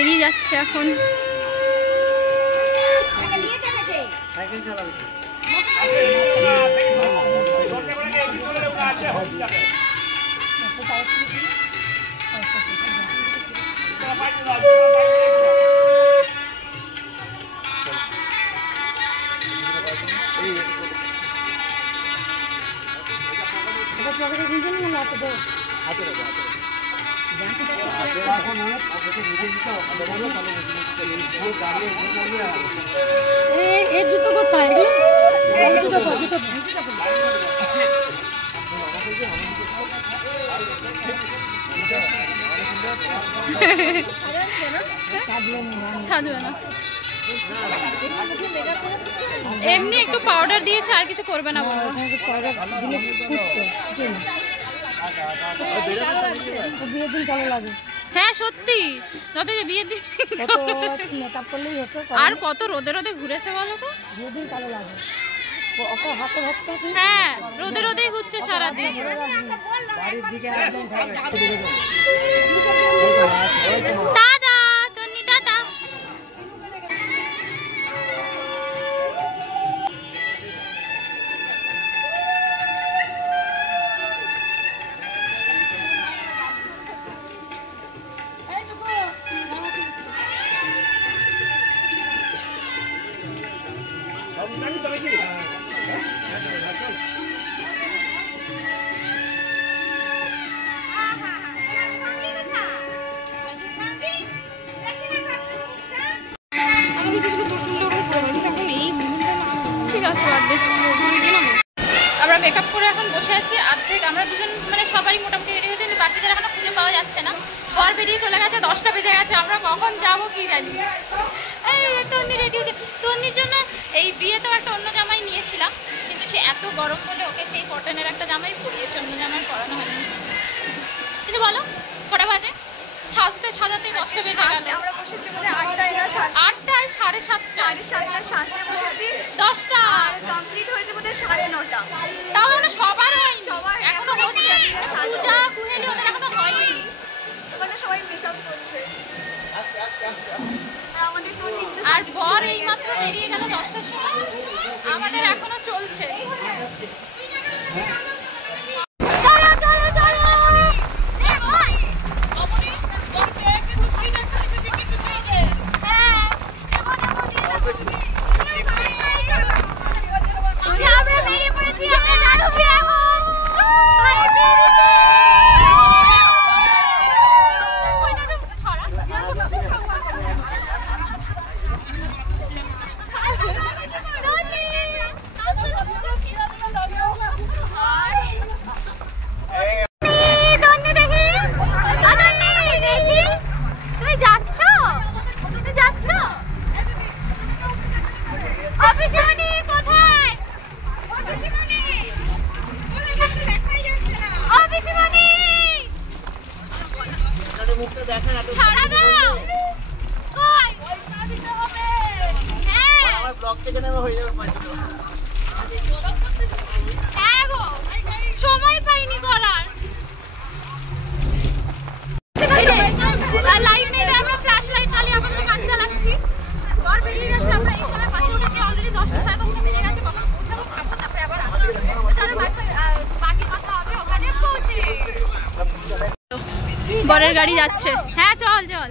বেরিয়ে যাচ্ছে এখন। এর জুতো কোথায়? সাজবে না, এমনি একটু পাউডার দিয়েছে, আর কিছু করবে না। হ্যাঁ সত্যি, যত যে বিয়ের দিন মেকআপ করলেই হতো। আর কত রোদে রোদে ঘুরেছে বলো তো, বিয়ের দিন কালো লাগে। হ্যাঁ রোদে রোদেই ঘুরছে সারাদিন। টাটা তন্নি, টাটা। আমরা মেকআপ করে এখন বসে আছি। অর্ধেক আমরা দুজন মানে সবারই মোটামুটি রেডি হয়েছে, কিন্তু বাকিদের এখনো খুঁজে পাওয়া যাচ্ছে না। বর বেরিয়ে চলে গেছে, 10টা বেজে গেছে, আমরা কখন যাবো কি জানি। এই তন্নি রেডি হয়েছে। তন্নির জন্য এই বিয়েতেও একটা অন্য জামাই নিয়েছিলাম, কিন্তু সে এত গরম বলে ওকে সেই কটনের একটা জামাই পরিয়েছে, অন্য জামাই পরানো হয়নি। কিছু বলো, কটা বাজে? সাজতে সাজাতে 10টা বেজে গেল। আমরা বসেছি মানে 8টায়, 7:30 সাজতে বসেছি, 10টা কমপ্লিট হয়েছে বোধহয় 9:30। তাও মানে সবার হয়নি, এখনো হচ্ছে। পূজা কুহেলি ওদের এখনো হয়নি, ওখানে সবাই মেকআপ করছে। আর বর এই মাত্র বেরিয়ে গেল 10টার সময়, আমাদের এখনো চলছে। ছাড়া দাও, কই পয়সা দিতে হবে। হ্যাঁ আমার ব্লগ থেকে নেমে হয়ে যাবে পয়সা। হ্যাঁ গো, সময় পাইনি করার। লাইট নেই, আমরা ফ্ল্যাশ লাইট চালিয়ে আপাতত কাজ চালাচ্ছি। বর বেরিয়ে গেছে, আমরা এই সময় বাসে উঠেছি। অলরেডি 10টা 10:30 বেজে গেছে। কখন পৌঁছাবো খাবো, তারপরে আবার আসবো। চলো বাকি কথা হবে ওখানে পৌঁছে। বরের গাড়ি যাচ্ছে। হ্যাঁ চল চল।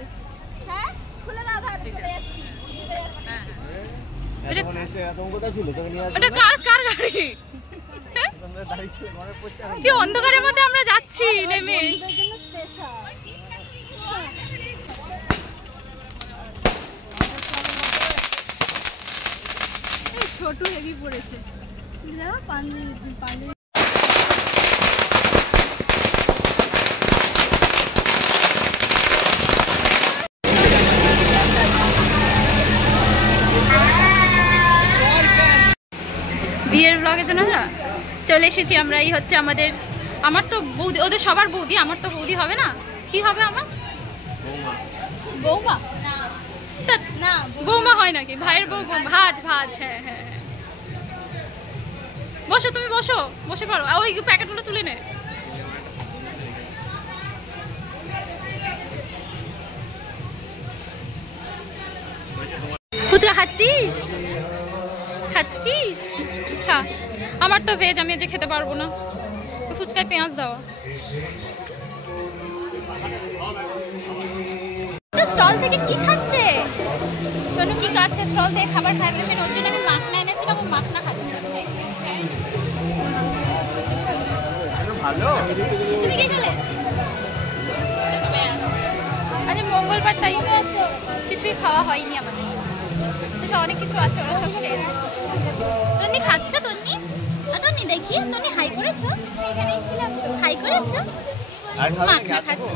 কার গাড়ি? কি অন্ধকারের মধ্যে আমরা যাচ্ছি নেমে। ছোট হেভি পড়েছে। বিয়ের ব্লগে তো না চলে এসেছি আমরা। এই হচ্ছে আমার তো বৌদি, ওদের সবার বৌদি, আমার তো বৌদি হবে না। কি হবে আমার? বৌমা না, বৌমা হয় নাকি? ভাইয়ের বউ, ভাজ। হ্যাঁ হ্যাঁ, বসো তুমি, বসে পারো। ওই প্যাকেটগুলো তুলে নে। ফুচকা খাচ্ছিস? খাচ্ছিস? খা। আমার তো ভেজ, আমি আজ খেতে পারবো না। ফুচকায় পেঁয়াজ দেওয়া। স্টল থেকে কি খাচ্ছে? শোনো কি খাচ্ছে স্টল থেকে, খাবার খায় বলে ওর জন্য আমি মাখনা এনেছিলাম, ও মাখনা খাচ্ছে। তুমি কি খেলে? আজ মঙ্গলবার, তাই কিছুই খাওয়া হয়নি আমাদের। অনেক কিছু আছে, ওরা সব খেয়েছে। তন্নি খাচ্ছ? তন্নি তন্নি দেখি, তন্নি হাই করেছো? হাই করেছো? মাখনা খাচ্ছ?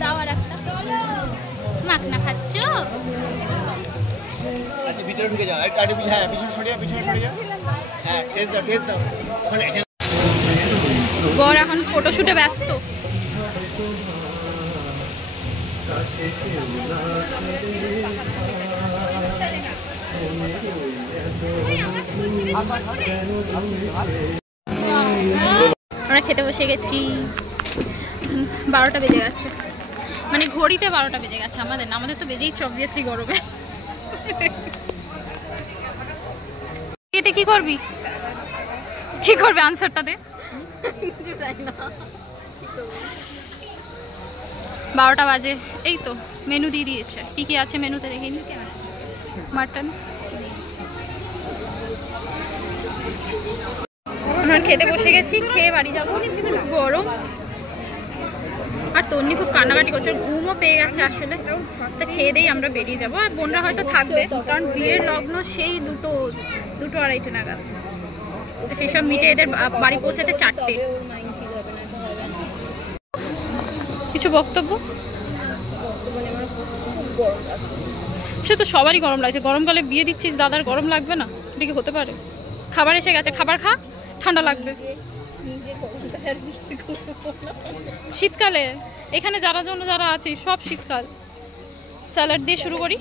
দাও আর একটা। মাখনা খাচ্ছ? আচ্ছা ভিতরে ঢুকে যাও। হ্যাঁ পিছনে সরে যাও, পিছনে সরে যাও। হ্যাঁ টেস্ট দাও, টেস্ট দাও। বর এখন ফটোশুটে ব্যস্ত। আমরা খেতে বসে গেছি। 12টা বেজে গেছে, মানে ঘড়িতে 12টা বেজে গেছে। আমাদের না, আমাদের তো বেজেইছে অবভিয়াসলি গরমে। এতে কি করবি? কি করবে আনসারটা দে। 12টা বাজে, এই তো মেনু দিয়ে দিয়েছে। কি কি আছে মেনুতে দেখিনি। মাটন। আমরা খেতে বসে গেছি, খেয়ে বাড়ি যাবো। গরম আর তন্নি খুব কান্নাকাটি করছে, ঘুমও পেয়ে গেছে আসলে। তা খেয়ে দিয়েই আমরা বেরিয়ে যাবো। আর বোনরা হয়তো থাকবে, কারণ বিয়ের লগ্ন সেই 2-2:30 নাগাদ। সেই সব মিটে এদের বাড়ি পৌঁছাতে 4টে। কিছু বক্তব্য? সে তো সবারই গরম লাগছে। গরমকালে বিয়ে দিচ্ছিস, দাদার গরম লাগবে না? এটা কি হতে পারে? খাবার এসে গেছে, খাবার খা, ঠান্ডা লাগবে। শীতকালে এখানে যারা আছে সব শীতকাল। স্যালাড দিয়ে শুরু করি।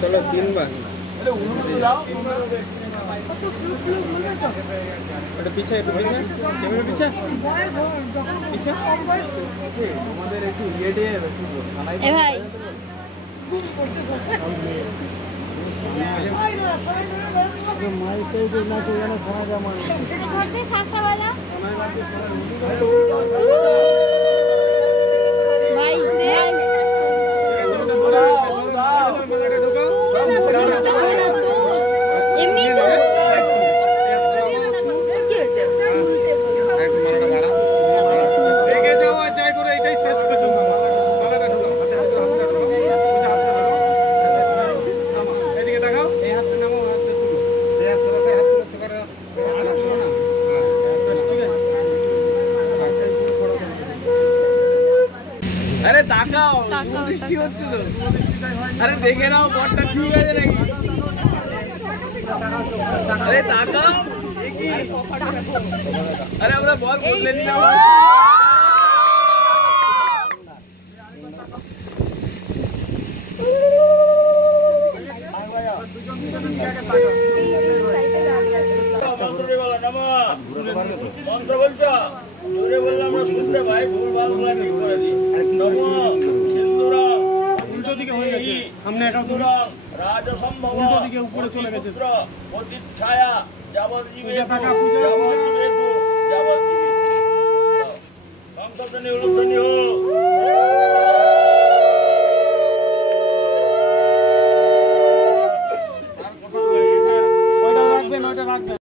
চলো 3 বার। পিছিয়ে আমাদের একটু ইয়েটে এ ভাই আরে তাকাও, বৃষ্টি হচ্ছে তো। আরে দেখে নাও বরটা ঠিক আছে নাকি। আরে তাকাও, কি আরে আমরা বল বদলে নিলাম। সামনে এটা রাজসম্ভব দিকে উপরে চলে গেছে ছায়া যাবজ্জীবী যাবজ্জীবী লাগবে